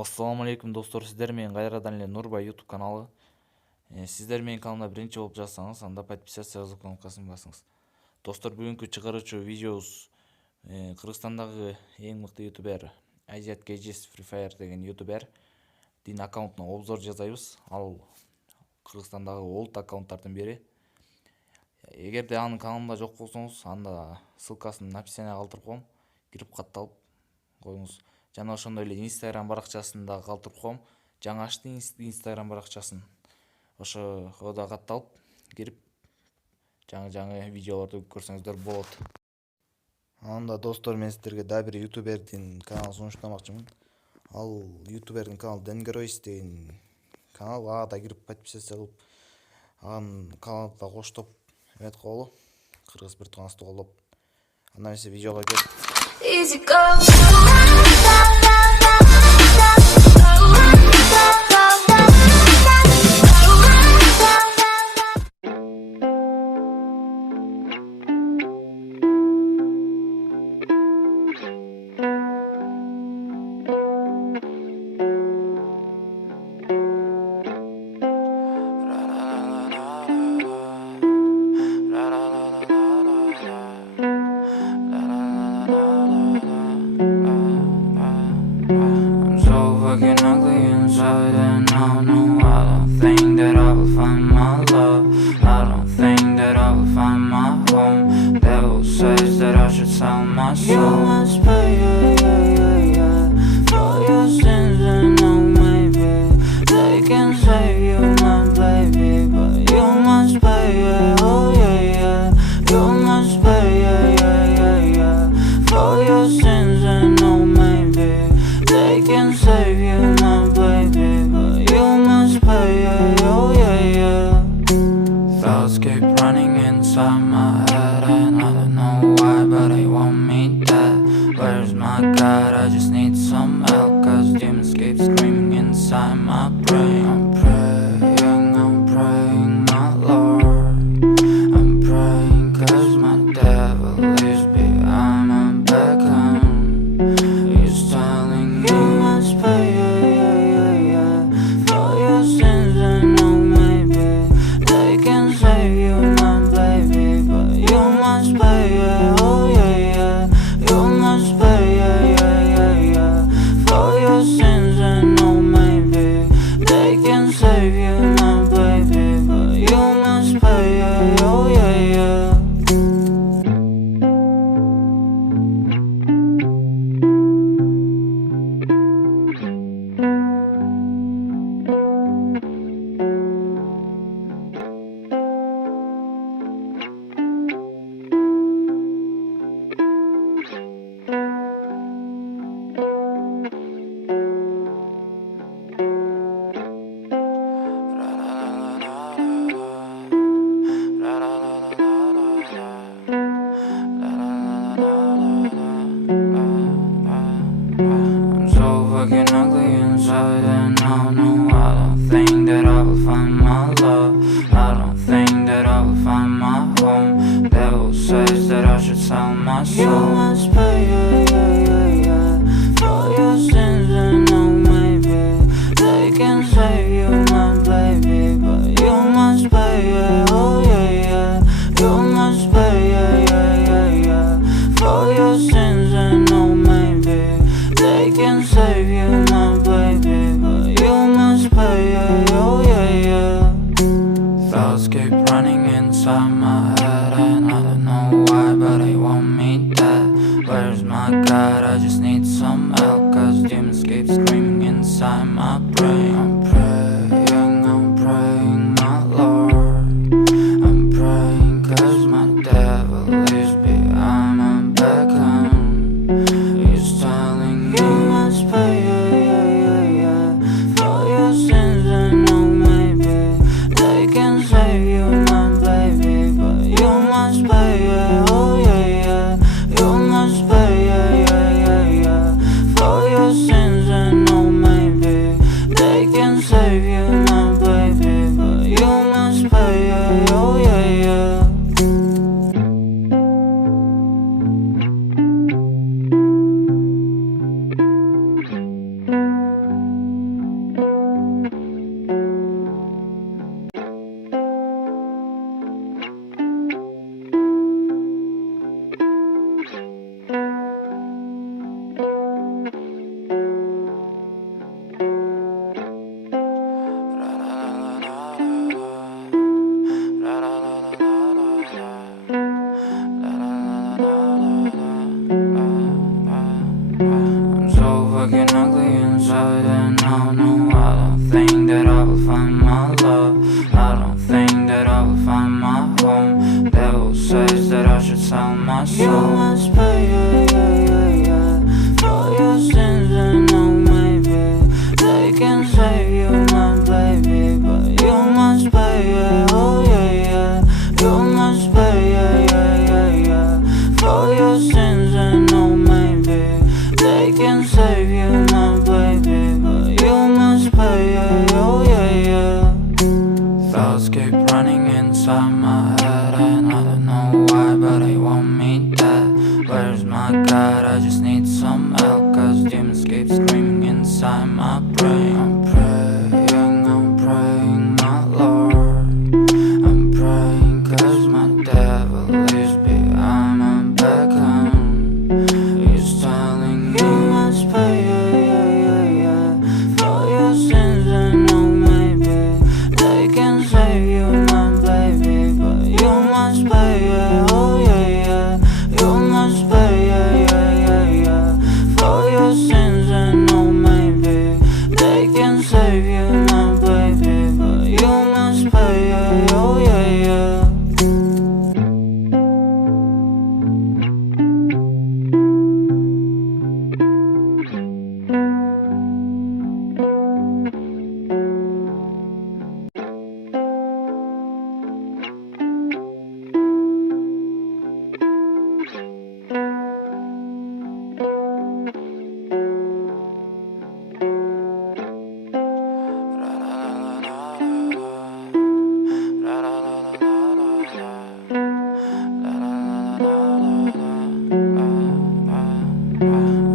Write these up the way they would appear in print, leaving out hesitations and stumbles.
Ассаламу алейкум достор, сиздер менен кайрадан эле Нурбай YouTube каналы. Сиздер менин каналымда биринчи болуп жатсаңыз, анда подписаться жазуу кнопкасын басыңыз. Достор, бүгүнкү чыгарычу видеобуз Кыргызстандагы эң мыкты ютубер Азият Free Fire деген ютубер дин аккаунтуна обзор жазайбыз. Ал Кыргызстандагы олд аккаунттардын бири. Эгерде анын каналында жок болсоңуз, анда ссылкасын описанияга калтырып коем. Кирип катталып коюңуз. Жана ошондой эле ИНСТАГРАМ баракчасын да калтырып коем. Жаңы ачты ИНСТАГРАМ баракчасын. Ошого да катталып кирип жаңы видеолорду көрсөңүздөр болот. Анда достор, мен сиздерге дагы бир ютубердин каналын сунуштамакчымын. Ал ютубердин каналы Денгеройс деген канал. Ага да кирип подписаться кылып, анын каналына да коштоп эметип коелу. Кыргыз бир тууганыбызды колдоп. Анда эмесе видеого кет. Easy go. Ugly inside, and I don't think that I will find my love. I don't think that I will find my home. Devil says that I should sell my soul. You must pay, for your sins, and no, maybe they can save you, my baby, but you must pay, oh yeah, you must pay, for your sins, and no, maybe they can save you, my baby, but you must pay, oh yeah. Thoughts keep running inside my head, and I don't know why, but they want me dead. Where's my God? I just need some help, cause demons keep screaming inside my brain. I'm praying, my Lord. I'm praying, cause my devil is behind my back, he's telling me you must pay, for your sins, and no, maybe they can save you, my baby, but you must pay, oh yeah, you must pay, for your sins, and no, maybe they can save you, my baby, but you must pay, oh yeah. I'm so fucking ugly inside, and I don't think that I will find my love. I don't think that I will find my home. Devil says that I should sell my soul. You must pay, for your sins, and no, maybe they can save you, my baby, but you must pay, oh yeah, you must pay, for your sins, and no, maybe they can save you, my baby, but you must pay, oh yeah. Thoughts keep running inside my head, and I don't know why, but they want me dead. Where's my God? I just need some help, cause demons keep screaming inside my brain. I'm praying, my Lord. I'm praying, cause my devil is behind my back, he's telling me you must pay, for your sins, and no, maybe they can save you, my baby, but you must pay, oh yeah, you must pay, for your sins, and no, maybe they can save you, my baby, but you must pay, oh yeah. fucking ugly inside, and no, I don't think that I will find my love. I don't think that I will find my home. Devil says that I should sell my soul. You must pay, for your sins, and no, maybe they can save you, my baby, but you must pay, oh yeah, you must pay, for your sins, and no, maybe they can save you, my baby, but you must pay, oh yeah. Thoughts keep running inside my head, and I don't know why, but they want me dead. Where's my God? I just need some help, cause demons keep screaming inside my brain. I'm praying, my Lord. I'm praying cause my devil is behind my back, and he's telling me you must pay, for your sins, and no, maybe they can save you, my baby, but you must pay, oh yeah, you must pay, for your sins, and no, maybe they can save you, my baby, but you must pay, oh yeah.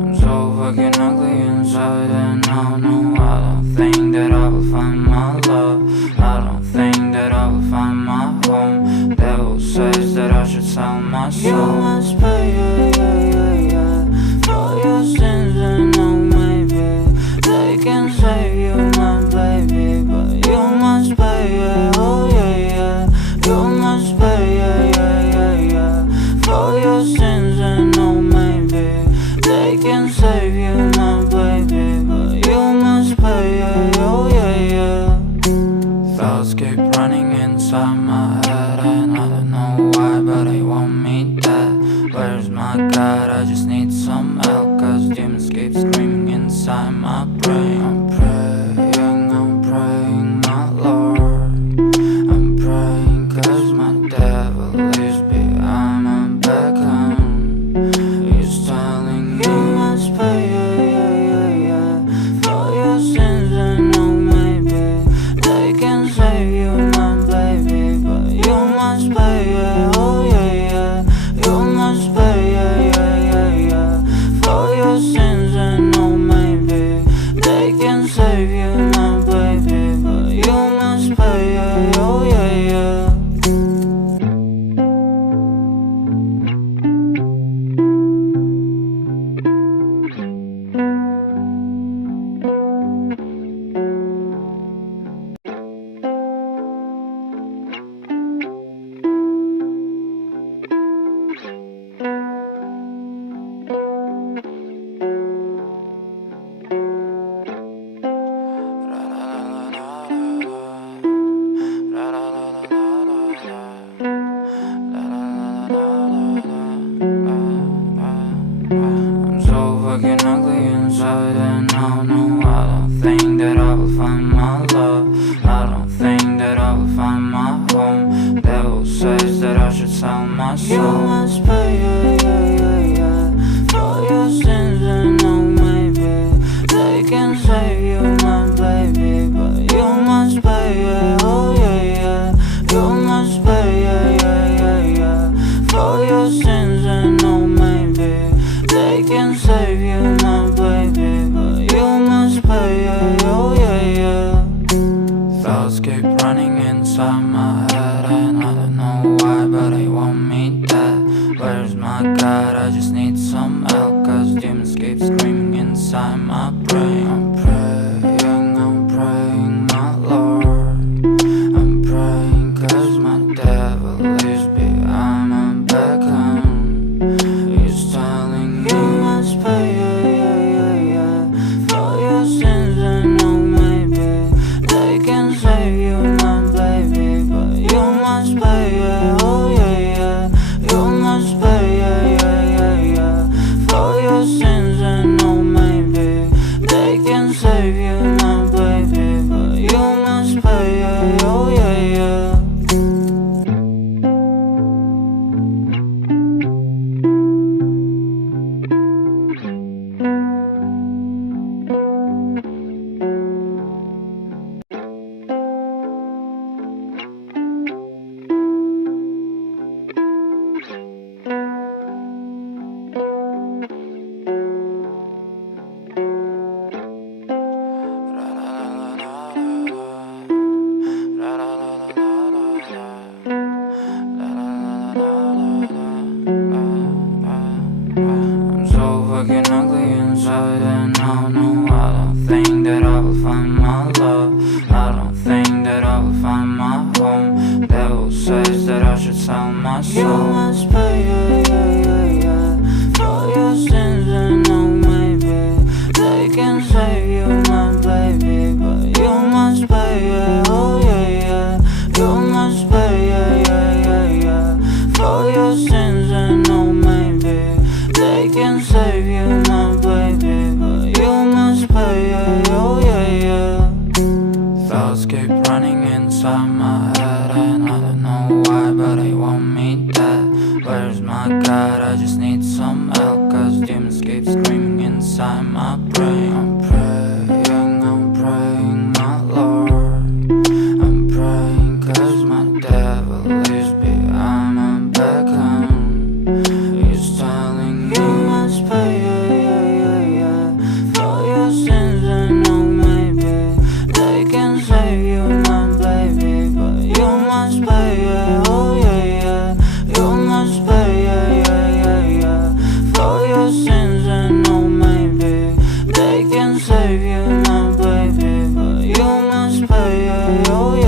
I'm so fucking ugly inside, and no, I don't think that I will find my love. I don't think that I will find my home. Devil says that I should sell my soul. You must pay, for your sins, and no, maybe they can save you, my baby, but you must pay, oh yeah, you must pay, for your sins, and no, maybe they can save you, my baby, but you must pay, oh yeah. Thoughts keep running inside my head, and I don't know why, but they want me dead. Where's my God? I just need some help, cause demons keep screaming inside my brain. I'm praying, my Lord. I'm praying cause my devil is behind my back, and he's telling me you must pay, for your sins, and no, maybe they can save you, my baby, but you must pay, oh yeah, you must pay, for your sins, and no, maybe they can save you, my baby, but you must pay, oh yeah. I'm so fucking ugly inside, and no, I don't think that I will find my love. I don't think that I will find my home. Devil says that I should sell my soul. You must pay, for your sins, and no, maybe they can save you, my baby, but you must pay, oh yeah, you must pay, for your sins, and no, maybe they can save you, my baby, but you must pay, oh yeah. Thoughts keep running inside my head, and I don't know why, but they want me dead. Where's my God? I just need some help, cause demons keep screaming inside my brain. I'm praying, my Lord. I'm praying cause my devil is behind my back, and he's telling me you must pay, save you, my baby, but you must pay, yeah, oh yeah, yeah. I'm so fucking ugly inside, and no, I don't think that I will find my love. I don't think that I will find my home. Devil says that I should sell my soul. You must pay, yeah, for your sins, and no, maybe they can save you, my baby, but you must pay, yeah, oh yeah. You must pay, yeah, for your sins, and no, maybe they can save you, my baby, but you must pay, yeah, oh yeah. Thoughts keep running inside my head, and I don't know why, but they want me dead. Where's my God? I just need some help, cause demons keep screaming inside my brain. I'm praying, my Lord. I'm praying cause my devil is behind my back, he's telling me you must pay, yeah, for your sins, and no, maybe they can save you, my baby, but you must pay, yeah, oh yeah. You must pay, yeah, for your sins, and no, maybe they can save you, my baby, but you must pay, yeah, oh yeah.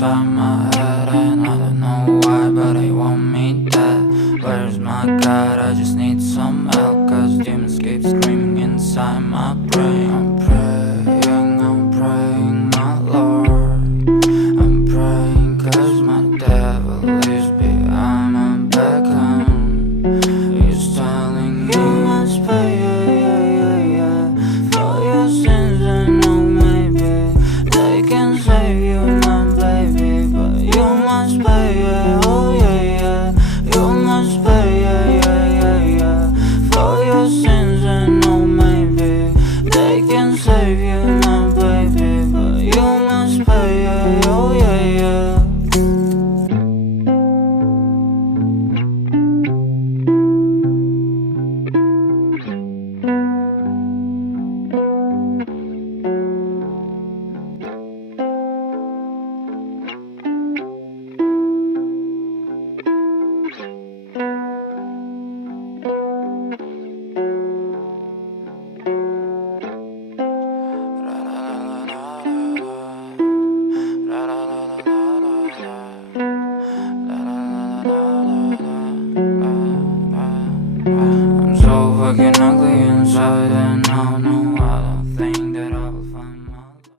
inside